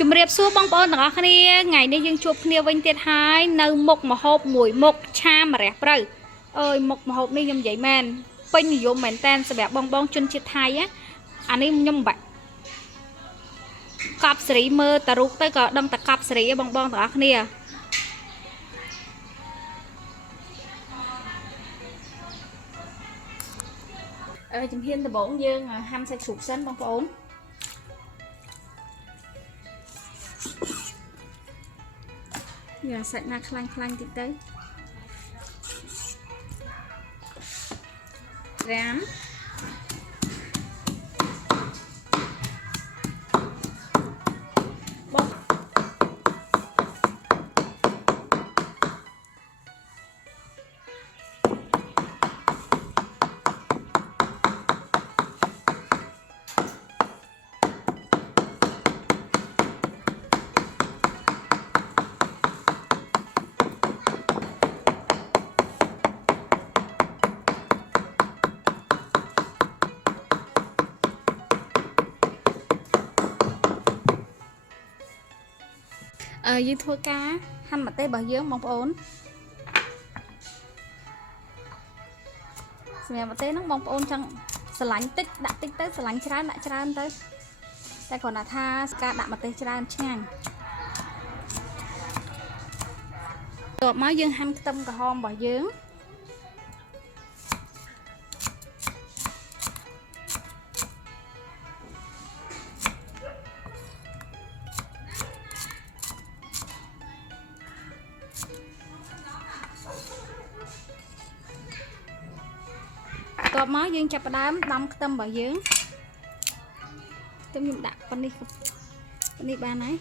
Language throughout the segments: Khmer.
ជំរាបសួរបងប្អូនទាំងអស់គ្នាថ្ងៃនេះយើងជួបគ្នាវិញទៀតហើយនៅមុខម្ហូបមួយមុខឆាម្រះព្រៅអើយមុខម្ហូបនេះខ្ញុំនិយាយមែនពេញនិយមមែនតើសម្រាប់បងជនជាតិថៃអានេះខ្ញុំបាក់កប់សេរីមើលតារូបទៅក៏ដឹងតែកប់សេរីបងទាំងអស់គ្នាជំហានដំបូងយើងហាំសាច់ជ្រូកសិនបងប្អូនសាច់ណាខ្លាញ់តិចទៅក្រាមយើងធ្វើការហាន់ម្ទេសរបស់យើងបងប្អូនសម្រាប់ម្ទេសហ្នឹងបងប្អូនចង់ស្រឡាញ់តិចដាក់តិចទៅស្រឡាញ់ច្រើនដាក់ច្រើនទៅតែគ្រាន់តែថាការដាក់ម្ទេសច្រើនឆ្ងាញ់បន្ទាប់មកយើងហាន់ខ្ទឹមក្រហមរបស់យើងបន្ទាប់មកយើងចាប់ផ្ដើមដាំខ្ទឹមរបស់យើងខ្ញុំដាក់ប៉ុណ្នេះបានហើយ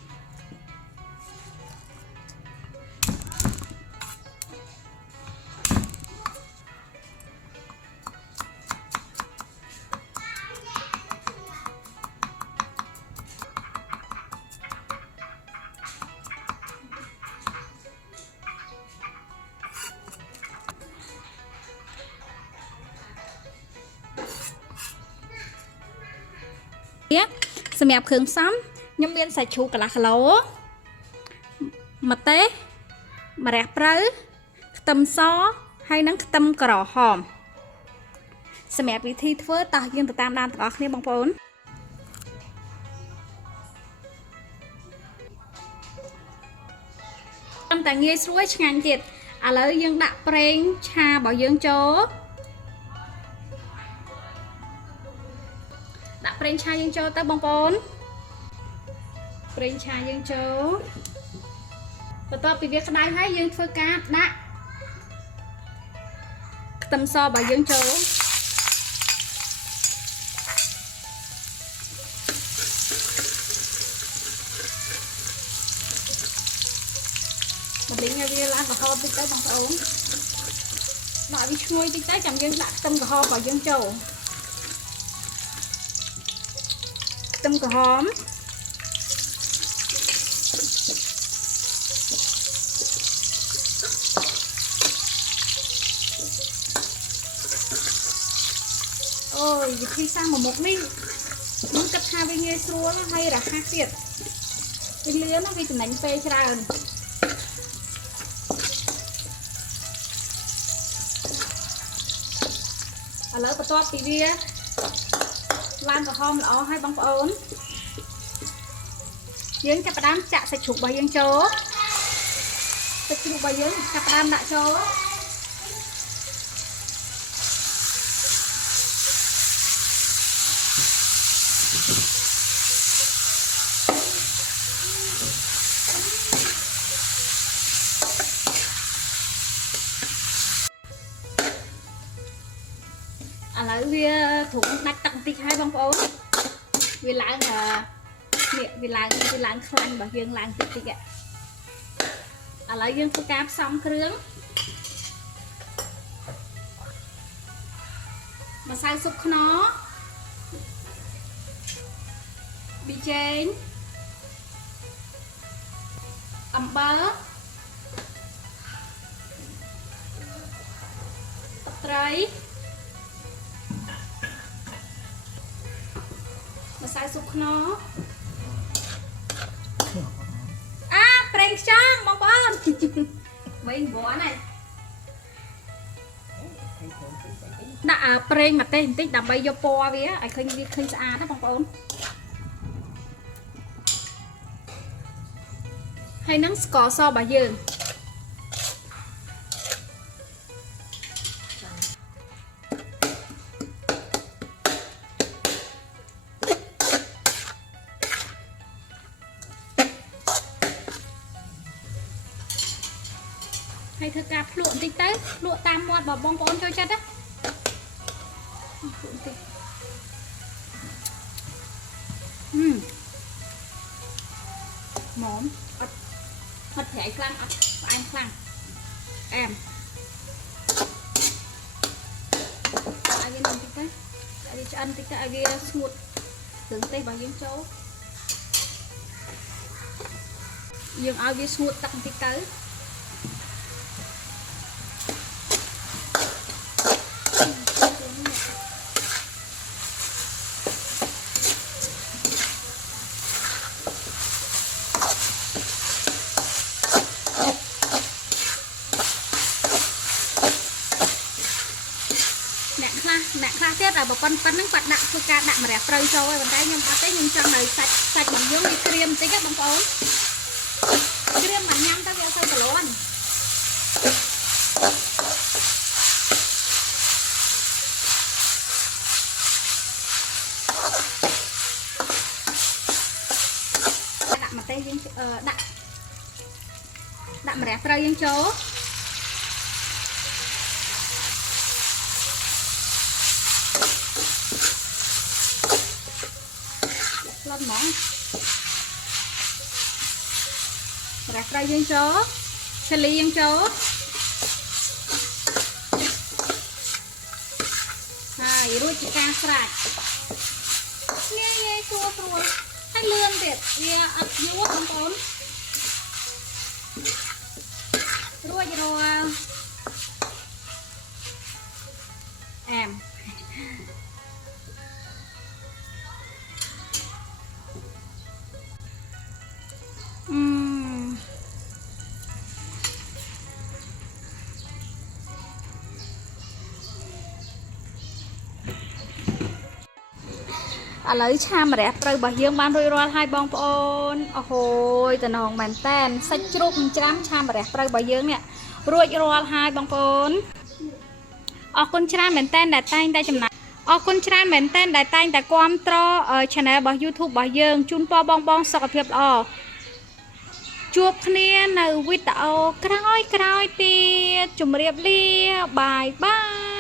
សម្រាប់គ្រឿងផ្សំខ្ញុំមានសាច់ជ្រូកកន្លះគីឡូម្ទេសម្រះព្រៅខ្ទឹមសហើយនិងខ្ទឹមក្រហមសម្រាប់វិធីធ្វើតោះយើងទៅតាមដានទាំងអស់គ្នាបងប្អូនតាមតែងាយស្រួលឆ្ងាញ់ទៀតឥឡូវយើងដាក់ប្រេងឆារបស់យើងចូលដាក់ប្រេងឆាយើងចូលទៅបងប្អូនប្រេងឆាយើងចូលបន្ទាប់ពីវាក្តៅហើយយើងធ្វើការដាក់ខ្ទឹមសរបស់យើងចូលបន្តិចឲ្យវាឡើងក្រហមតិចទៅបងប្អូនដាក់វាឈ្ងុយតិចទៅចាំយើងដាក់ខ្ទឹមក្រហមរបស់យើងចូលខ្ទឹមក្រហមអូយវិធីសាស្ត្រមួយមុខនេះខ្ញុំគិតថាវាងាយស្រួលហើយរហ័សទៀតវាលឿនណាវាចំណេញពេលច្រើនឥឡូវបន្ទាប់ពីវាឡើងក្រហមល្អហើយបងប្អូនយើងចាប់ផ្ដើមចាក់សាច់ជ្រូករបស់យើងចូលសាច់ជ្រូករបស់យើងចាប់ផ្ដើមដាក់ចូលឥឡូវវាធុំដាច់ទឹកបន្តិចហើយបងប្អូនវាឡើងនេះវាឡើងខ្លាញ់របស់យើងឡើងតិចឥឡូវយើងធ្វើការផ្សំគ្រឿងម្សៅស៊ុបខ្នុរប៊ីចេងអំបិលទឹកត្រី ម្សៅស៊ុបខ្នុរ prey chang bong bong mình bỏ này đã prey mà tên tích đầm bay vô po vía ai khơi xa đó bong bong hay nắng cỏ so bà dương hay thưa cà luộn tí tới luộn tam mọt bỏ bong bóng cho chất á món mật thể khăn anh khăn em ai cái này tí tới ai đi cho ăn tí tới ai kia smooth tưởng tây bao nhiêu chỗ dương ai kia smooth tặng tí tới nè kha tiết là một con nắng bật đạn thôi ca đạn mà đẹp rơi cho ấy, còn cái nhưng mà nhưng trong này sạch sạch bằng giống như cream tí các bông ốm cream mà nhâm ta kêu hơi cả luôn đạn mà tay dương đạn mà đẹp rơi dương chỗ lên món rạc ra dương chó chili dương chó hai đuôi chỉ ca sạch nghe nghe chua rồi hay lươn tiệt nghe ập nhúa không tốn đuôi gì đâu em lấy cha mà đẹp rồi bà dương ban rồi rồi hai bông ôn ôi từ nòng bàn tan sách chụp chám cha mà đẹp rồi bà dương nè rồi rồi hai bông ôn con cha bàn tan đã tay tay chấm nát con cha bàn tan đã tay đã quan tro channel bà YouTube bà dương chun po bông bông sọc thiệp chụp kiaនៅវីដេអូក្រោយទៀតជម្រាបលាបាយបាយ